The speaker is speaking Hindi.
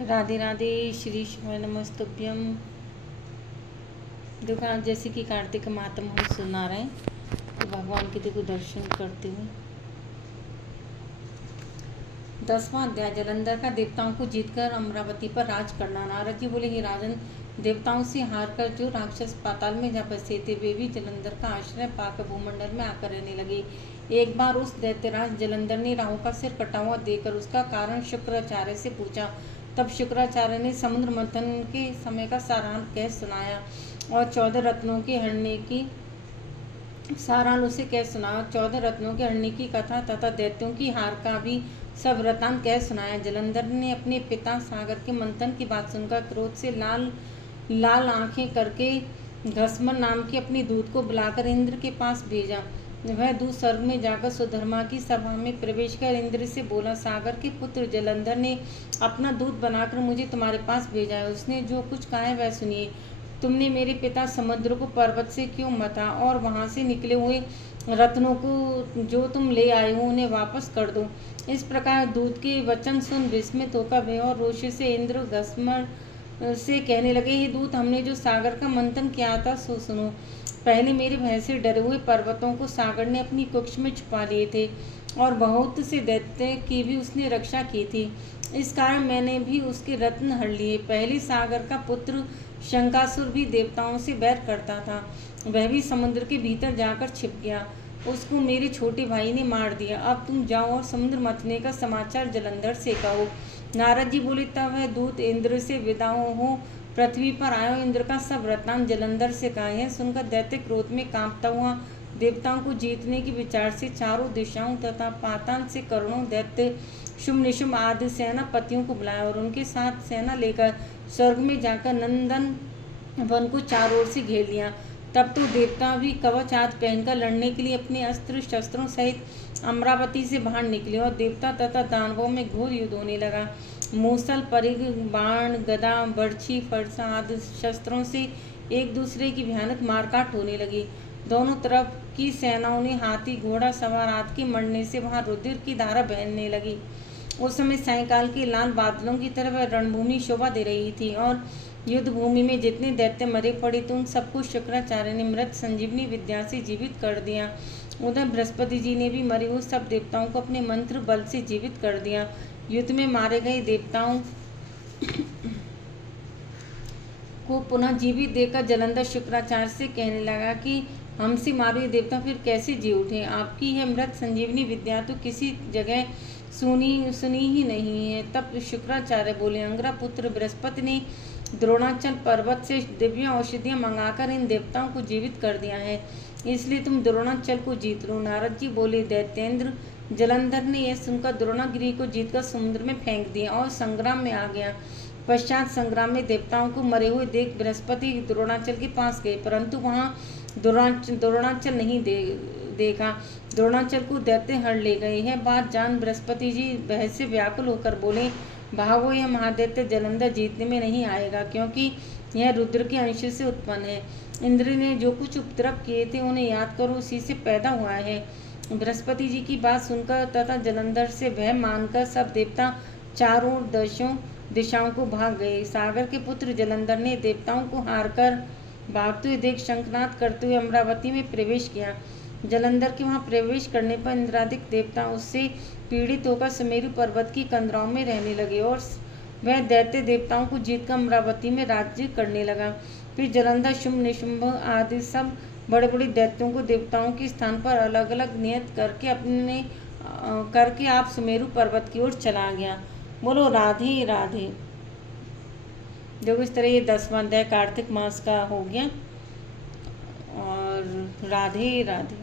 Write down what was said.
राधे राधे। श्री शिवाय नमस्तुभ्यम। देखो आज जैसे कि कार्तिक मातम हम सुना रहे हैं, तो भगवान के देखो दर्शन करते हुए 10वां अध्याय जलंधर का देवताओं को जीतकर अमरावती पर राज करना। नारद जी बोले, हे राजन, देवताओं से हारकर जो राक्षस पाताल में जा बसे थे वे भी जलंधर का आश्रय पाकर भूमंडल में आकर रहने लगे। एक बार उस दैत्यराज जलंधर ने राहु का सिर कटा हुआ देकर उसका कारण शुक्राचार्य से पूछा। तब शुक्राचार्य ने समुद्र मंथन के समय का सारांश कह सुनाया और 14 रत्नों के हरने की सारांश उसे कह सुनाया। 14 रत्नों के हरने की कथा तथा दैत्यों की हार का भी सब वृतांत कह सुनाया। जलंधर ने अपने पिता सागर के मंथन की बात सुनकर क्रोध से लाल लाल आंखें करके घसमन नाम के अपने दूत को बुलाकर इंद्र के पास भेजा। वह दूत स्वर्ग में जाकर सुधर्मा की सभा में प्रवेश कर इंद्र से बोला, सागर के पुत्र जलंधर ने अपना दूत बनाकर मुझे तुम्हारे पास भेजा है। उसने जो कुछ कहा है वह सुनिए। तुमने मेरे पिता समुद्र को पर्वत से क्यों मथा और वहां से निकले हुए रत्नों को जो तुम ले आए हो उन्हें वापस कर दो। इस प्रकार दूत के वचन सुन विस्मित होकर भय और रोष से इंद्र घसमर से कहने लगे, हे दूत, हमने जो सागर का मंथन किया था सो सुनो। पहले मेरे भय से डरे हुए पर्वतों को सागर ने अपनी कुक्ष में छुपा लिए थे और बहुत से दैत्य की भी उसने रक्षा की थी। इस कारण मैंने भी उसके रत्न हर लिए। पहले सागर का पुत्र शंकासुर भी देवताओं से बैर करता था। वह भी समुद्र के भीतर जाकर छिप गया। उसको मेरे छोटे भाई ने मार दिया। अब तुम जाओ और समुद्र मथने का समाचार जलंधर से कहो। नारद जी बोले, तब वह दूत इंद्र से विदा हो पृथ्वी पर आया। इंद्र का सब वृत्तांत जलंधर से कहा है। सुनकर दैत्य क्रोध में कांपता हुआ देवताओं को जीतने के विचार से चारों दिशाओं तथा पाताल से करोड़ों दैत्य शुभ निशुभ आदि सेनापतियों को बुलाया और उनके साथ सेना लेकर स्वर्ग में जाकर नंदन वन को चारों ओर से घेर लिया। तब तो देवता भी कवच आदि पहनकर लड़ने के लिए अपने अस्त्र शस्त्रों सहित अमरावती से बाहर निकले और देवता तथा दानवों में घोर युद्ध होने लगा। मूसल, परिघ, बाण, गदा, बर्छी, फरसा आदि शस्त्रों से एक दूसरे की भयानक मारकाट होने लगी। दोनों तरफ की सेनाओं ने हाथी, घोड़ा सवार आदि के मरने से वहां रुधिर की धारा बहने लगी। उस समय सायंकाल के लाल बादलों की तरह रणभूमि शोभा दे रही थी और युद्ध भूमि में जितने दैत्य मरे पड़े थे उन सबको शुक्राचार्य ने मृत संजीवनी विद्या से जीवित कर दिया। उधर बृहस्पति जी ने भी मरे हुए सब देवताओं को अपने मंत्र बल से जीवित कर दिया। युद्ध में मारे गए देवताओं को पुनः जीवित देकर जलंधर शुक्राचार्य से कहने लगा कि हमसे मारे देवता फिर कैसे जी उठे। आपकी यह मृत संजीवनी विद्या तो किसी जगह सुनी ही नहीं है। तब शुक्राचार्य बोले, अंगरा पुत्र बृहस्पति ने द्रोणाचल पर्वत से दिव्य औषधियां मंगाकर इन देवताओं को जीवित कर दिया है, इसलिए तुम द्रोणाचल को जीत लो। नारद जी बोले, दैत्येंद्र जलंधर ने यह सुनकर द्रोणागिरी को जीतकर समुद्र में फेंक दिया और संग्राम में आ गया। पश्चात संग्राम में देवताओं को मरे हुए देख बृहस्पति द्रोणाचल के पास गए, परंतु वहां द्रोणाचल नहीं देखा। द्रोणाचल को दैत्य हर ले गए। यह बात जान बृहस्पति जी भय से व्याकुल होकर बोले, भागो, यह महादैत्य जलंधर जीतने में नहीं आएगा, क्योंकि यह रुद्र के अंश से उत्पन्न है। इंद्र ने जो कुछ उपद्रव किए थे उन्हें याद करो, उसी से पैदा हुआ है। बृहस्पति जी की बात सुनकर तथा जलंधर से भय मानकर सब देवता चारों दिशाओं को भाग गए। सागर के पुत्र जलंधर ने देवताओं को हारकर भागते हुए देख शंखनाद करते हुए अमरावती में प्रवेश किया। जलंधर के वहां प्रवेश करने पर इंद्रादिक देवता उससे पीड़ित होकर सुमेरु पर्वत की कंदराओं में रहने लगे और वह दैत्य देवताओं को जीतकर अमरावती में राज्य करने लगा। फिर जलंधर शुंभ निशुंभ आदि सब बड़े बड़े दैत्यों को देवताओं के स्थान पर अलग अलग नियत करके आप सुमेरु पर्वत की ओर चला गया। बोलो राधे राधे। देखो इस तरह ये 10वां अध्याय कार्तिक मास का हो गया और राधे राधे।